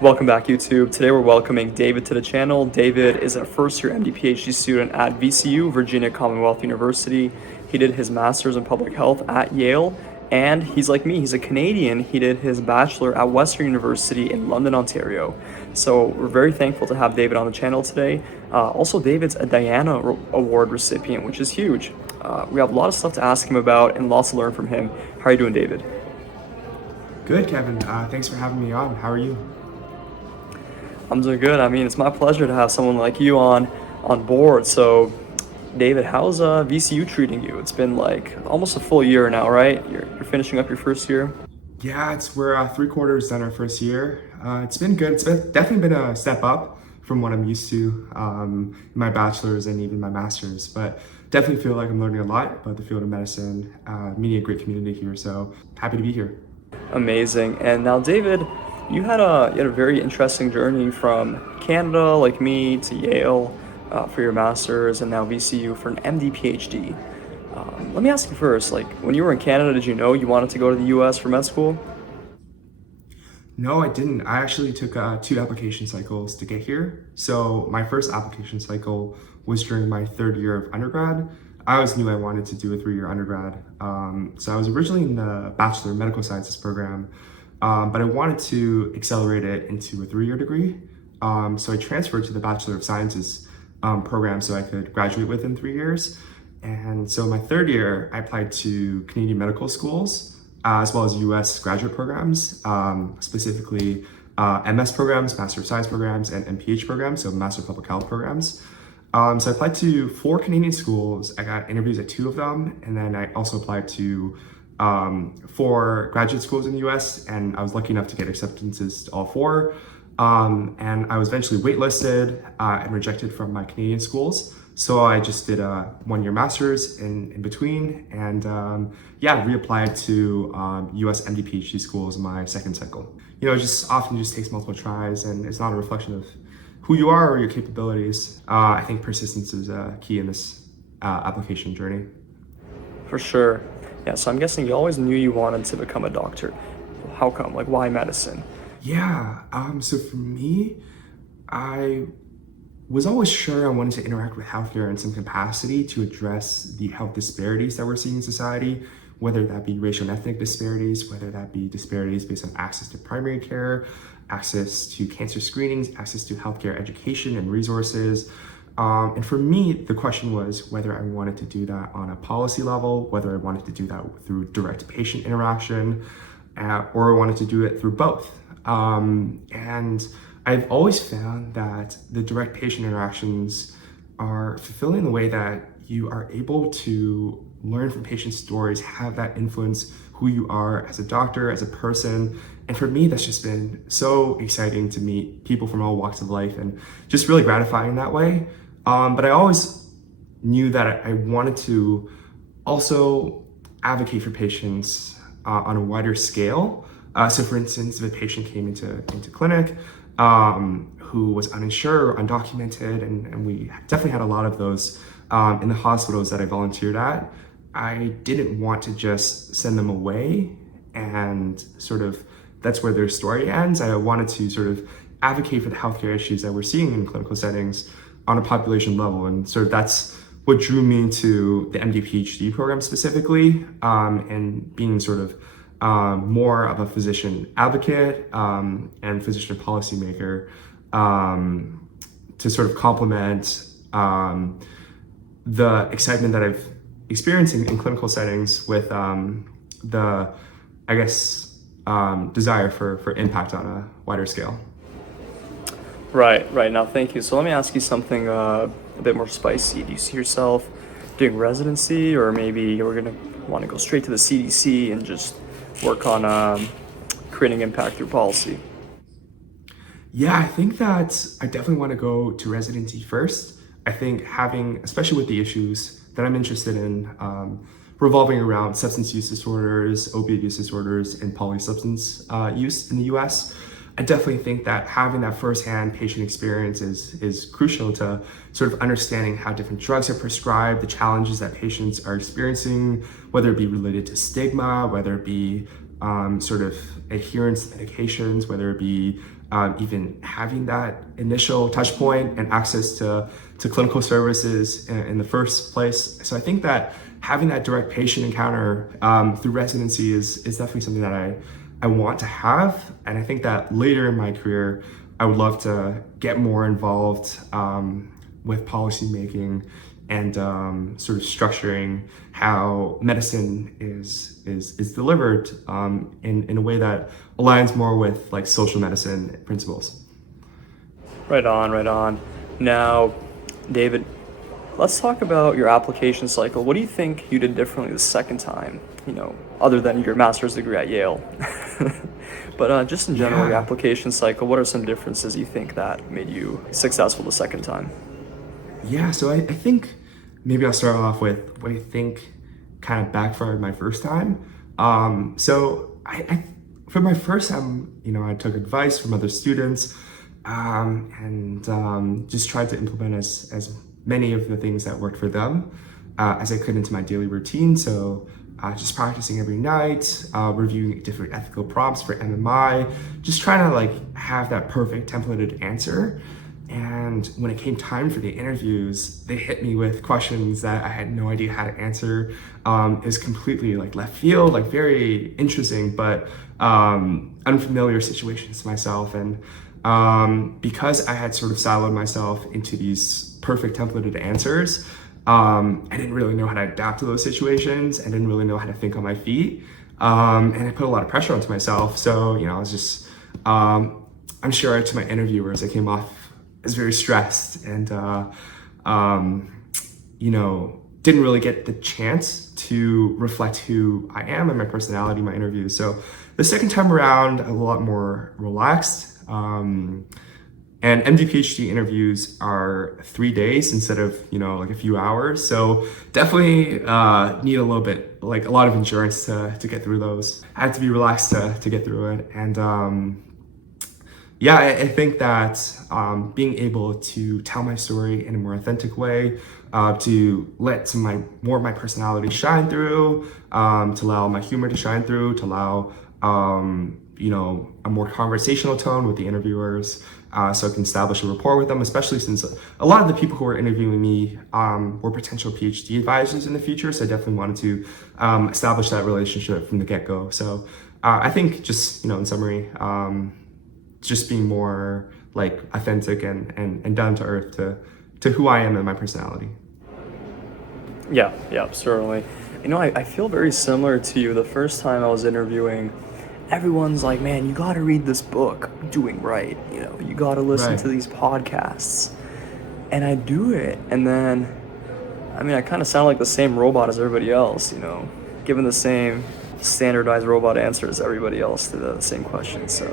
Welcome back, YouTube. Today we're welcoming David to the channel. David is a first-year MD PhD student at VCU, Virginia Commonwealth University. He did his master's in public health at Yale, and he's like me, he's a Canadian. He did his bachelor at Western University in London, Ontario. So we're very thankful to have David on the channel today. Also, David's a Diana Award recipient, which is huge. We have a lot of stuff to ask him about and lots to learn from him. How are you doing, David? Good, Kevin. Thanks for having me on. How are you? I'm doing good. I mean, it's my pleasure to have someone like you on board. So, David, how's VCU treating you? It's been like almost a full year now, right? You're finishing up your first year. Yeah, we're 3/4 done our first year. It's been good. Definitely been a step up from what I'm used to in my bachelor's and even my master's. But definitely feel like I'm learning a lot about the field of medicine, meeting a great community here. So happy to be here. Amazing. And now, David, you had a very interesting journey from Canada, like me, to Yale for your master's, and now VCU for an MD PhD. Let me ask you first, like when you were in Canada, did you know you wanted to go to the US for med school? No, I didn't. I actually took 2 application cycles to get here. So my first application cycle was during my 3rd year of undergrad. I always knew I wanted to do a 3-year undergrad. So I was originally in the Bachelor of Medical Sciences program, but I wanted to accelerate it into a 3-year degree. So I transferred to the Bachelor of Sciences program so I could graduate within 3 years. And so my 3rd year, I applied to Canadian medical schools, as well as US graduate programs, specifically MS programs, Master of Science programs, and MPH programs, so Master of Public Health programs. So I applied to 4 Canadian schools. I got interviews at 2 of them, and then I also applied to 4 graduate schools in the US, and I was lucky enough to get acceptances to all 4. And I was eventually waitlisted and rejected from my Canadian schools. So I just did a 1-year master's in between, and reapplied to US MD PhD schools in my 2nd cycle. You know, it just often just takes multiple tries, and it's not a reflection of who you are or your capabilities. I think persistence is key in this application journey. For sure. Yeah, so I'm guessing you always knew you wanted to become a doctor. How come? Like, why medicine? Yeah, so for me, I was always sure I wanted to interact with healthcare in some capacity to address the health disparities that we're seeing in society, whether that be racial and ethnic disparities, whether that be disparities based on access to primary care, access to cancer screenings, access to healthcare education and resources. And for me, the question was whether I wanted to do that on a policy level, whether I wanted to do that through direct patient interaction, or I wanted to do it through both. And I've always found that the direct patient interactions are fulfilling in the way that you are able to learn from patient stories, have that influence who you are as a doctor, as a person. And for me, that's just been so exciting to meet people from all walks of life and just really gratifying that way. But I always knew that I wanted to also advocate for patients on a wider scale. So for instance, if a patient came into clinic who was uninsured or undocumented, and we definitely had a lot of those in the hospitals that I volunteered at, I didn't want to just send them away and sort of that's where their story ends. I wanted to sort of advocate for the healthcare issues that we're seeing in clinical settings on a population level. And sort of that's what drew me to the MD PhD program specifically, and being sort of more of a physician advocate and physician policymaker to sort of complement the excitement that I've experienced in clinical settings with the, I guess, desire for impact on a wider scale. Right. Now, thank you. So let me ask you something a bit more spicy. Do you see yourself doing residency, or maybe you're gonna want to go straight to the CDC and just work on creating impact through policy? Yeah, I think that I definitely want to go to residency first. I think having, especially with the issues that I'm interested in, revolving around substance use disorders, opioid use disorders, and polysubstance use in the US, I definitely think that having that firsthand patient experience is crucial to sort of understanding how different drugs are prescribed, the challenges that patients are experiencing, whether it be related to stigma, whether it be sort of adherence to medications, whether it be even having that initial touch point and access to clinical services in the first place. So I think that having that direct patient encounter through residency is definitely something that I want to have. And I think that later in my career, I would love to get more involved with policymaking and sort of structuring how medicine is delivered in a way that aligns more with like social medicine principles. Right on, right on. Now, David, let's talk about your application cycle. What do you think you did differently the second time, other than your master's degree at Yale? But just in general, your Yeah. application cycle, what are some differences you think that made you successful the second time? Yeah, so I think maybe I'll start off with what I think kind of backfired my first time. So I for my first time, I took advice from other students and just tried to implement as many of the things that worked for them as I could into my daily routine. So just practicing every night, reviewing different ethical prompts for MMI, just trying to like have that perfect templated answer. And when it came time for the interviews, they hit me with questions that I had no idea how to answer. It was completely like left field, like very interesting, but unfamiliar situations to myself. And because I had sort of siloed myself into these perfect templated answers, I didn't really know how to adapt to those situations. I didn't really know how to think on my feet. And I put a lot of pressure onto myself. So, I was just, I'm sure to my interviewers, I came off as very stressed and, didn't really get the chance to reflect who I am and my personality in my interviews. So the second time around, a lot more relaxed. And MD PhD interviews are 3 days instead of, like a few hours. So definitely need a little bit, like a lot of endurance to get through those. I had to be relaxed to get through it. And yeah, I think that being able to tell my story in a more authentic way, to let more of my personality shine through, to allow my humor to shine through, to allow a more conversational tone with the interviewers, so I can establish a rapport with them, especially since a lot of the people who were interviewing me were potential PhD advisors in the future. So I definitely wanted to establish that relationship from the get-go. So I think just, in summary, just being more like authentic and down to earth to who I am and my personality. Yeah, certainly. I feel very similar to you. The first time I was interviewing, everyone's like, man, you gotta read this book, Doing Right. You gotta listen to Right. these podcasts. And I do it. And then, I kind of sound like the same robot as everybody else, given the same standardized robot answers as everybody else to the same questions. So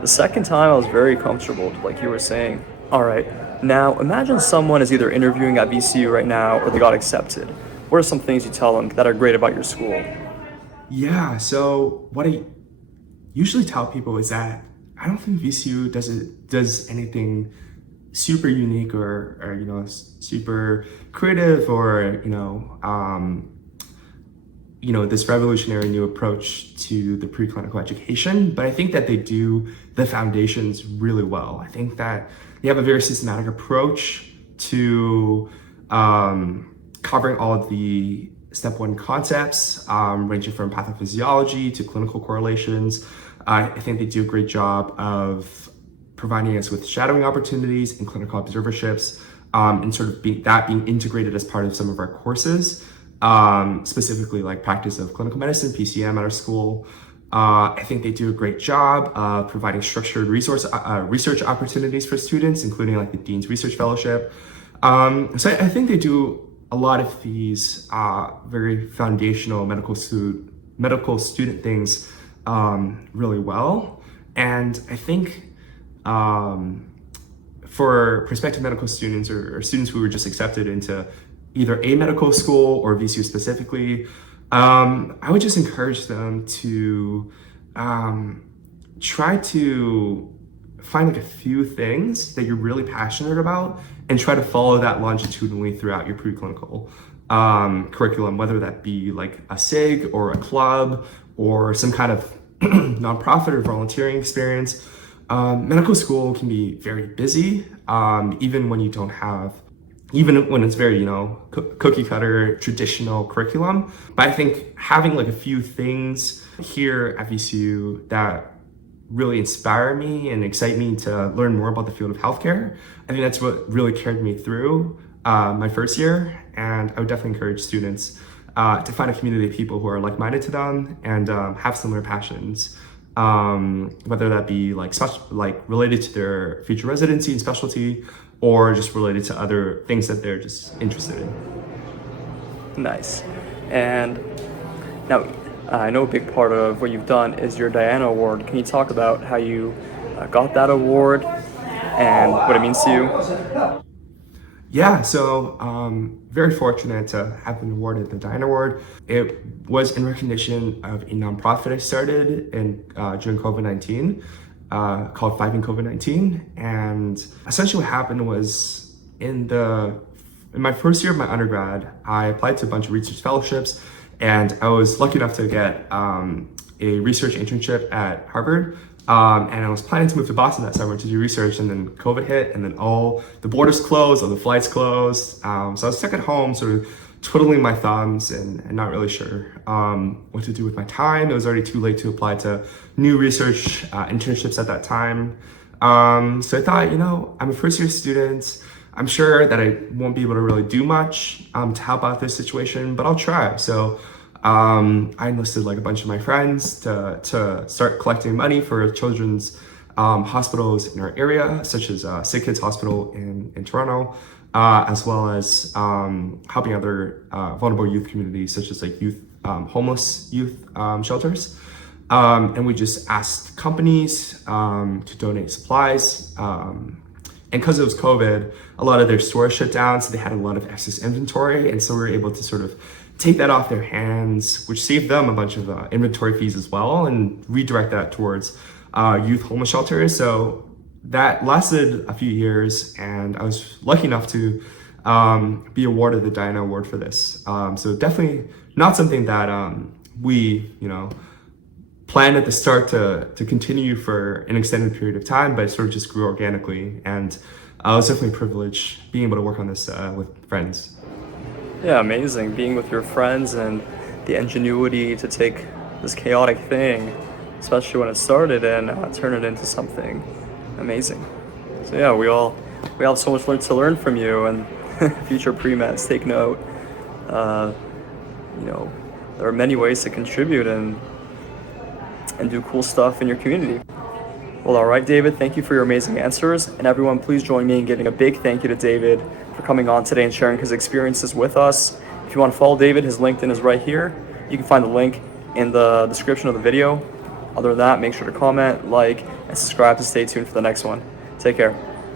the second time I was very comfortable, like you were saying. All right, now imagine someone is either interviewing at VCU right now or they got accepted. What are some things you tell them that are great about your school? Yeah, so what I usually tell people is that I don't think VCU does anything super unique or super creative or this revolutionary new approach to the preclinical education, but I think that they do the foundations really well. I think that they have a very systematic approach to covering all of the step one concepts, ranging from pathophysiology to clinical correlations. I think they do a great job of providing us with shadowing opportunities and clinical observerships, and sort of being integrated as part of some of our courses. Specifically like practice of clinical medicine, PCM at our school. I think they do a great job of providing structured research opportunities for students, including like the Dean's Research Fellowship. So I think they do a lot of these very foundational medical student things really well. And I think for prospective medical students or students who were just accepted into either a medical school or VCU specifically, I would just encourage them to try to find like a few things that you're really passionate about and try to follow that longitudinally throughout your preclinical curriculum, whether that be like a SIG or a club or some kind of nonprofit or volunteering experience. Medical school can be very busy, even when you don't have, even when it's very, cookie cutter traditional curriculum. But I think having like a few things here at VCU that really inspire me and excite me to learn more about the field of healthcare, I think that's what really carried me through my first year. And I would definitely encourage students to find a community of people who are like-minded to them and have similar passions. Whether that be like related to their future residency and specialty, or just related to other things that they're just interested in. Nice. And now, I know a big part of what you've done is your Diana Award. Can you talk about how you got that award and what it means to you? Yeah, so very fortunate to have been awarded the Diana Award. It was in recognition of a nonprofit I started during COVID-19 called Fighting COVID-19. And essentially what happened was in my first year of my undergrad, I applied to a bunch of research fellowships, and I was lucky enough to get a research internship at Harvard. And I was planning to move to Boston that summer to do research, and then COVID hit, and then all the borders closed, all the flights closed. So I was stuck at home, sort of twiddling my thumbs and not really sure what to do with my time. It was already too late to apply to new research internships at that time. So I thought, I'm a first year student. I'm sure that I won't be able to really do much to help out this situation, but I'll try. So I enlisted like a bunch of my friends to start collecting money for children's hospitals in our area, such as Sick Kids Hospital in Toronto, as well as helping other vulnerable youth communities, such as like homeless youth shelters. And we just asked companies to donate supplies. And because it was COVID, a lot of their stores shut down, so they had a lot of excess inventory. And so we were able to sort of take that off their hands, which saved them a bunch of inventory fees as well, and redirect that towards youth homeless shelters. So that lasted a few years, and I was lucky enough to be awarded the Diana Award for this. So definitely not something that we, planned at the start to continue for an extended period of time, but it sort of just grew organically. And I was definitely privileged being able to work on this with friends. Yeah, amazing. Being with your friends and the ingenuity to take this chaotic thing, especially when it started, and turn it into something amazing. So yeah, we have so much to learn from you, and future pre-meds, take note. There are many ways to contribute and do cool stuff in your community. Well, all right, David, thank you for your amazing answers. And everyone, please join me in giving a big thank you to David for coming on today and sharing his experiences with us. If you want to follow David, his LinkedIn is right here. You can find the link in the description of the video. Other than that, make sure to comment, like, and subscribe to stay tuned for the next one. Take care.